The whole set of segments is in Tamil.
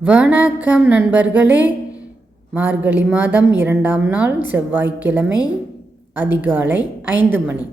வணக்கம் நண்பர்களே. மார்கழி மாதம் இரண்டாம் நாள் செவ்வாய்க்கிழமை அதிகாலை ஐந்து மணி.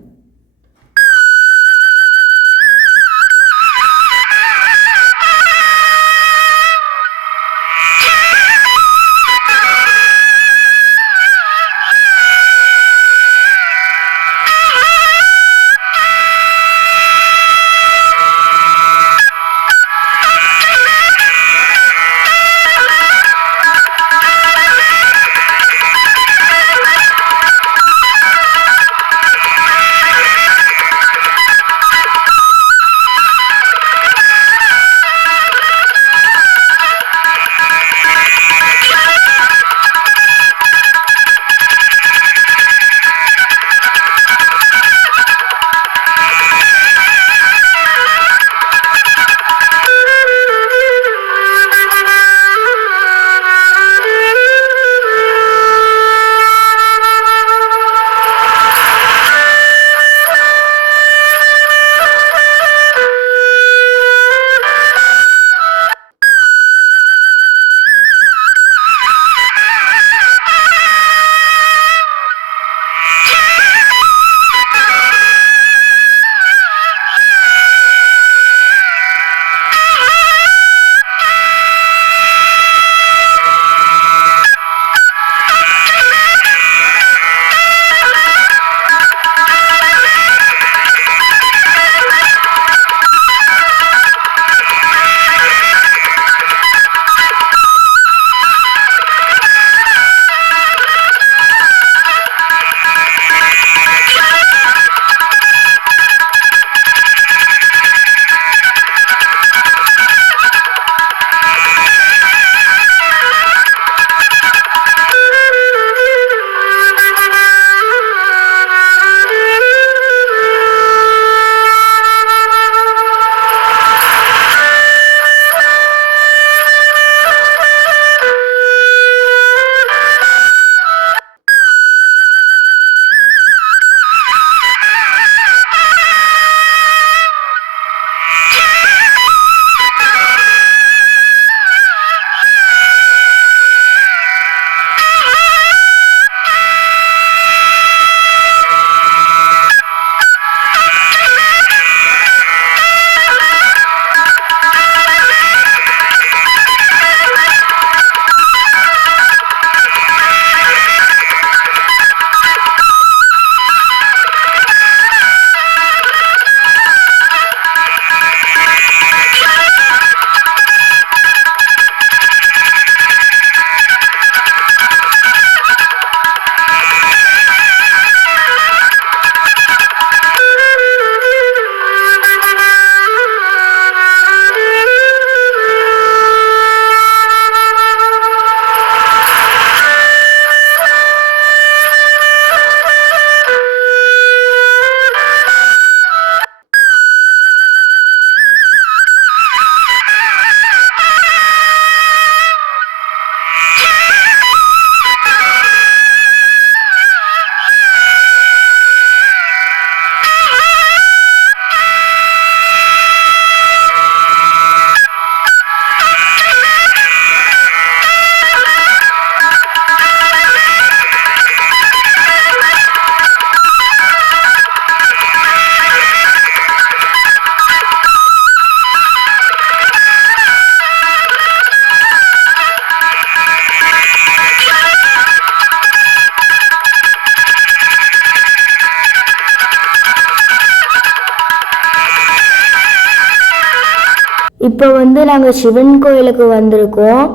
இப்போ வந்து நாங்கள் சிவன் கோயிலுக்கு வந்திருக்கோம்.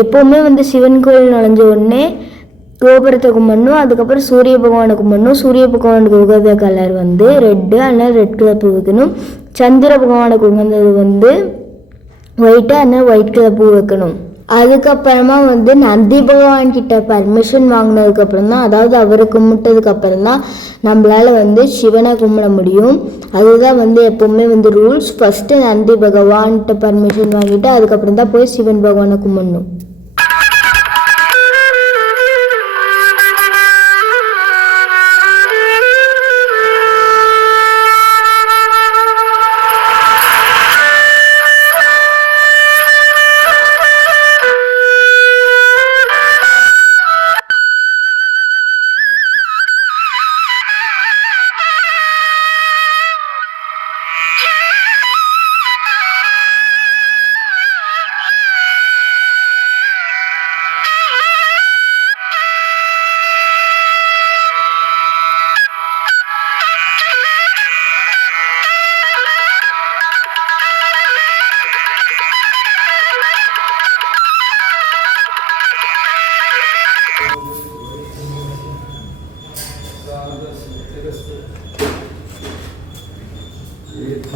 எப்போவுமே வந்து சிவன் கோயில் நுழைஞ்ச உடனே கோபுரத்தை கும்பிடணும். அதுக்கப்புறம் சூரிய பகவானுக்கு கும்பிடணும். சூரிய பகவானுக்கு உகந்த கலர் வந்து ரெட்டு. அதனால் ரெட் கலர் பூ வைக்கணும் சந்திர பகவானுக்கு உகந்தது வந்து ஒயிட்டு அதனால் ஒயிட் கலர் பூ வைக்கணும். அதுக்கப்புறமா வந்து நந்தி பகவான் கிட்ட பர்மிஷன் வாங்கினதுக்கு அப்புறம் தான் அதாவது அவரை கும்பிட்டதுக்கு அப்புறம் தான் நம்மளால வந்து சிவனை கும்பிட முடியும். அதுதான் வந்து எப்பவுமே வந்து ரூல்ஸ் ஃபர்ஸ்ட் நந்தி பகவான்கிட்ட பர்மிஷன் வாங்கிட்டு அதுக்கப்புறம் தான் போய் சிவன் பகவானை கும்பிடணும்.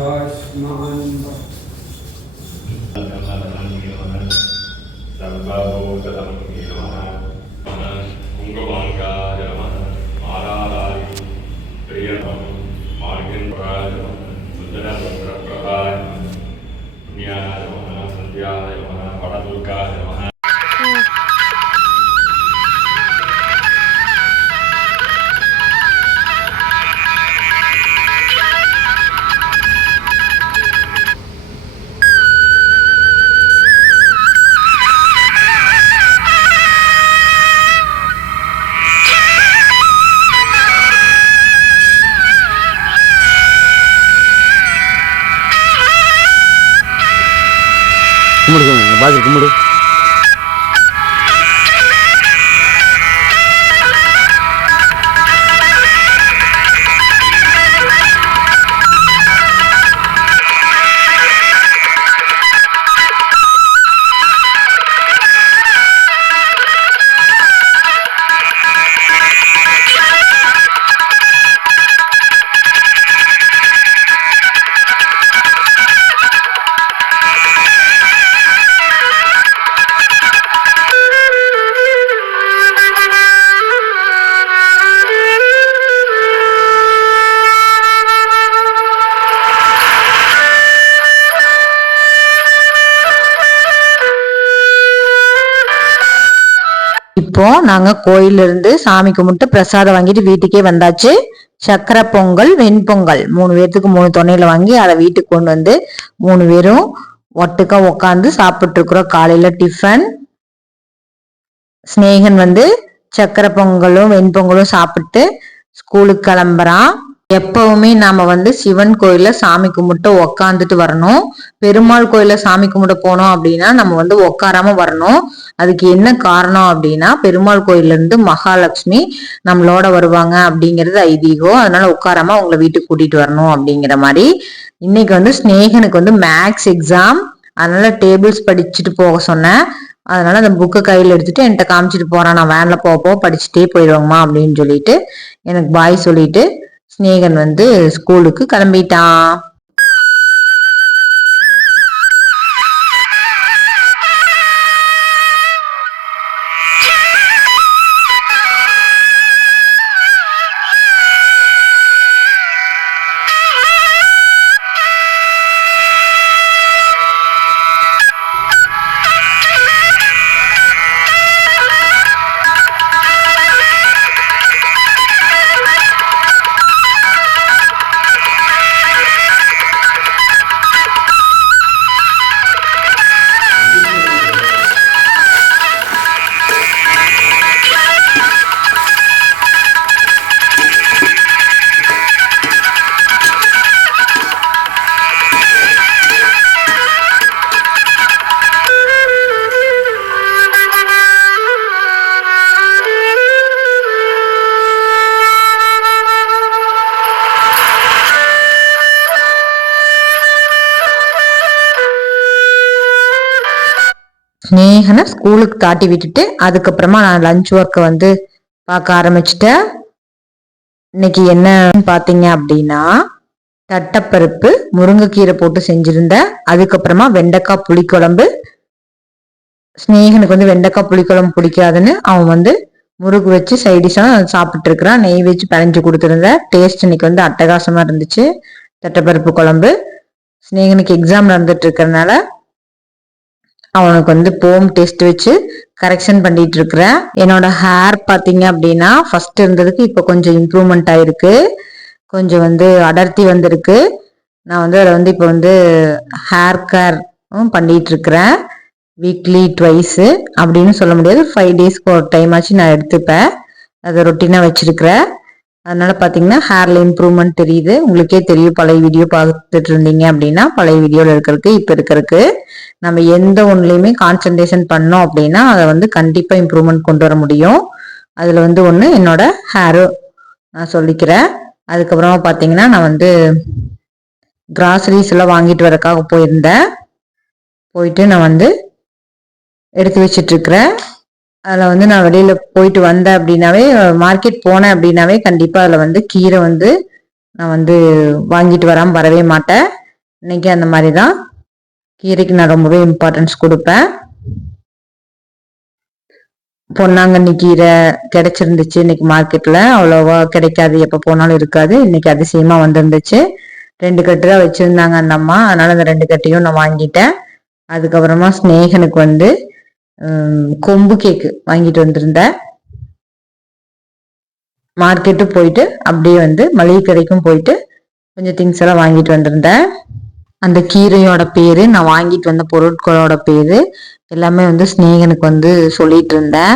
Deutschland கும்பிடு சாமி பாஜி இப்போ நாங்க கோயிலிருந்து சாமி கும்பிட்டு பிரசாதம் வாங்கிட்டு வீட்டுக்கே வந்தாச்சு. சக்கரை பொங்கல் வெண்பொங்கல் மூணு பேர்த்துக்கு மூணு துணையில வாங்கி அதை வீட்டுக்கு கொண்டு வந்து மூணு பேரும் ஒட்டுக்கா உக்காந்து சாப்பிட்டு இருக்கிறோம். காலையில டிஃபன் ஸ்னேகன் வந்து சக்கரை பொங்கலும் வெண்பொங்கலும் சாப்பிட்டு ஸ்கூலுக்கு கிளம்புறான். எப்பவுமே நாம வந்து சிவன் கோயில சாமி கும்பிட்டு உக்காந்துட்டு வரணும். பெருமாள் கோயில சாமி கும்பிட போனோம் அப்படின்னா நம்ம வந்து உக்காராம வரணும். அதுக்கு என்ன காரணம் அப்படின்னா பெருமாள் கோயில்ல இருந்து மகாலட்சுமி நம்மளோட வருவாங்க அப்படிங்கிறது ஐதீகம். அதனால உட்காராம அவங்கள வீட்டுக்கு கூட்டிட்டு வரணும் அப்படிங்கிற மாதிரி. இன்னைக்கு வந்து ஸ்னேகனுக்கு வந்து மேக்ஸ் எக்ஸாம் அதனால டேபிள்ஸ் படிச்சுட்டு போக சொன்னேன். அதனால அந்த புக்கை கையில் எடுத்துட்டு என்கிட்ட காமிச்சிட்டு போறான். நான் வேன்ல போக போக படிச்சுட்டே போயிடுவோம்மா அப்படின்னு சொல்லிட்டு எனக்கு பாய் சொல்லிட்டு ஸ்னேகன் வந்து ஸ்கூலுக்கு கிளம்பிட்டான். ஸ்னேகனை ஸ்கூலுக்கு தாட்டி விட்டுட்டு அதுக்கப்புறமா நான் லஞ்ச் ஒர்க்கை வந்து பார்க்க ஆரம்பிச்சிட்டேன். இன்னைக்கு என்னன்னு பார்த்தீங்க அப்படின்னா தட்டப்பருப்பு முருங்கைக்கீரை போட்டு செஞ்சுருந்தேன். அதுக்கப்புறமா வெண்டைக்காய் புளிக்குழம்பு. ஸ்னேகனுக்கு வந்து வெண்டைக்காய் புளிக்குழம்பு பிடிக்காதுன்னு அவன் வந்து முறுக்கு வச்சு சைடிஷாக சாப்பிட்டு இருக்கிறான். நெய் வச்சு பிணைஞ்சு கொடுத்துருந்தேன். டேஸ்ட் இன்னைக்கு வந்து அட்டகாசமாக இருந்துச்சு. தட்டப்பருப்பு குழம்பு. ஸ்னேகனுக்கு எக்ஸாம் நடந்துட்டு இருக்கறனால அவனுக்கு வந்து போம் டெஸ்ட் வச்சு கரெக்ஷன் பண்ணிட்டு இருக்கிறேன் என்னோட ஹேர் பார்த்தீங்க அப்படின்னா ஃபர்ஸ்ட் இருந்ததுக்கு இப்போ கொஞ்சம் இம்ப்ரூவ்மெண்ட் ஆயிருக்கு. கொஞ்சம் வந்து அடர்த்தி வந்திருக்கு. நான் வந்து அதில் வந்து இப்போ வந்து ஹேர் கேர் பண்ணிட்டு இருக்கிறேன் வீக்லி ட்வைஸு அப்படின்னு சொல்ல முடியாது. ஃபைவ் டேஸ்க்கு ஒரு டைம் ஆச்சு நான் எடுத்துப்பேன். அதை ரொட்டீனாக வச்சிருக்கிறேன். அதனால பார்த்தீங்கன்னா ஹேர்ல இம்ப்ரூவ்மெண்ட் தெரியுது. உங்களுக்கே தெரியும் பழைய வீடியோ பார்த்துட்டு இருந்தீங்க அப்படின்னா பழைய வீடியோவில் இருக்கிறதுக்கு இப்போ இருக்கிறதுக்கு. நம்ம எந்த ஒன்றுலையுமே கான்சன்ட்ரேஷன் பண்ணோம் அப்படின்னா அதை வந்து கண்டிப்பாக இம்ப்ரூவ்மெண்ட் கொண்டு வர முடியும். அதில் வந்து ஒன்று என்னோட ஹேரு நான் சொல்லிக்கிறேன். அதுக்கப்புறமா பார்த்தீங்கன்னா நான் வந்து கிராசரிஸ் எல்லாம் வாங்கிட்டு வரக்காக போயிருந்தேன். போயிட்டு நான் வந்து எடுத்து வச்சிட்ருக்கிறேன் அதில் வந்து நான் வெளியில் போயிட்டு வந்தேன் அப்படின்னாவே மார்க்கெட் போனேன் அப்படின்னாவே கண்டிப்பாக அதில் வந்து கீரை வந்து நான் வந்து வாங்கிட்டு வராமல் வரவே மாட்டேன். இன்னைக்கு அந்த மாதிரி தான் கீரைக்கு நான் ரொம்பவே இம்பார்ட்டன்ஸ் கொடுப்பேன். பொன்னாங்கண்ணி கீரை கிடைச்சிருந்துச்சு இன்னைக்கு மார்க்கெட்ல அவ்வளோவா கிடைக்காது எப்போ போனாலும் இருக்காது. இன்னைக்கு அதிசயமா வந்திருந்துச்சு. ரெண்டு கட்டு தான் வச்சிருந்தாங்க அந்த அம்மா. அதனால அந்த ரெண்டு கட்டையும் நான் வாங்கிட்டேன். அதுக்கப்புறமா ஸ்னேகனுக்கு வந்து கொம்பு கேக்கு வாங்கிட்டு வந்திருந்தேன். மார்க்கெட்டு போயிட்டு அப்படியே வந்து மளிகை கடைக்கும் போயிட்டு கொஞ்சம் திங்ஸ் எல்லாம் வாங்கிட்டு வந்திருந்தேன். அந்த கீரையோட பேர் நான் வாங்கிட்டு வந்த பொருட்களோட பேர் எல்லாமே வந்து ஸ்னேகனுக்கு வந்து சொல்லிட்டு இருந்தேன்.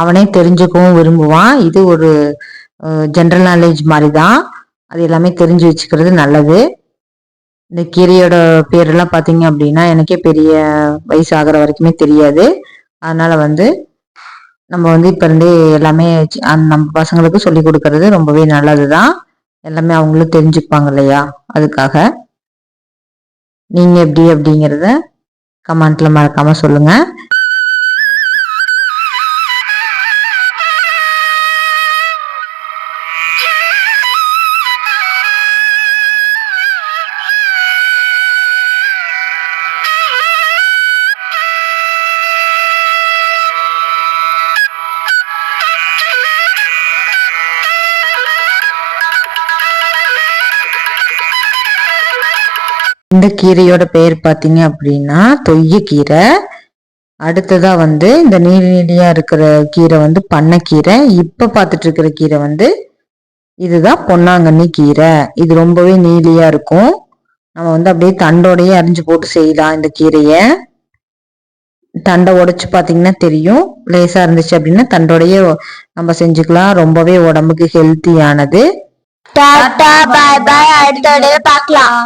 அவனே தெரிஞ்சுக்கவும் விரும்புவான். இது ஒரு ஜென்ரல் நாலேஜ் மாதிரி தான் அது எல்லாமே தெரிஞ்சு வச்சுக்கிறது நல்லது. இந்த கீரையோட பேரெல்லாம் பார்த்தீங்க அப்படின்னா எனக்கே பெரிய வயசு ஆகிற வரைக்குமே தெரியாது. அதனால வந்து நம்ம வந்து இப்போ இருந்தே எல்லாமே நம்ம பசங்களுக்கு சொல்லி கொடுக்கறது ரொம்பவே நல்லது தான் எல்லாமே அவங்களும் தெரிஞ்சுப்பாங்க இல்லையா? அதுக்காக. நீங்க எப்படி அப்படிங்கிறத கமெண்ட்டில் மறக்காம சொல்லுங்க. கீரையோட பெயர் பார்த்தீங்க அப்படின்னா தொய்யக்கீரை. அடுத்ததா வந்து இந்த நீல நீலியா இருக்கிற கீரை வந்து பண்ணைக்கீரை. இப்ப பார்த்துட்டு இருக்கிற கீரை வந்து இதுதான் பொன்னாங்கண்ணி கீரை. இது ரொம்பவே நீலியா இருக்கும். நம்ம வந்து அப்படியே தண்டோடையே அரிஞ்சு போட்டு செய்யலாம் இந்த கீரையை. தண்டை உடைச்சு பார்த்தீங்கன்னா தெரியும். லேசா இருந்துச்சு அப்படின்னா தண்டோடையே நம்ம செஞ்சுக்கலாம். ரொம்பவே உடம்புக்கு ஹெல்த்தியானது டாடா பாய் பாய். அடுத்த பார்க்கலாம்.